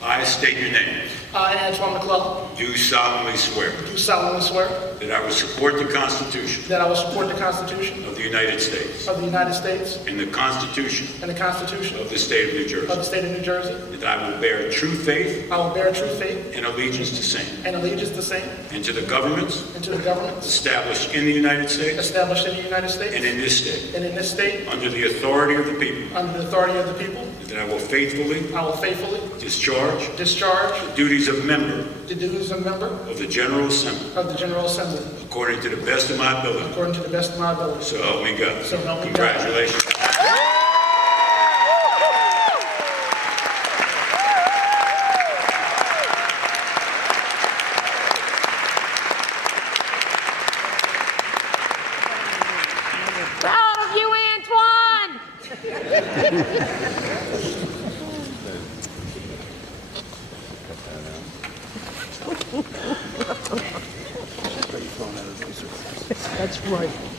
I state your name. I, Antwan Mclellan, Do solemnly swear do solemnly swear that I will support the Constitution that I will support the Constitution of the United States of the United States and the Constitution and the Constitution of the State of New of Jersey. the State of New Jersey. That I will bear true faith I will bear true faith and allegiance to same and allegiance to same and to the governments and to the governments established in the United States established in the United and States in this state and in this state under the authority of the people. under the authority of the people. That I will faithfully I will faithfully discharge discharge the duties of member the duties of member of the General Assembly of the General Assembly according to the best of my ability. according to the best of my ability. So help me God. So help me God. Congratulations. Proud of you, Antwan! That's right.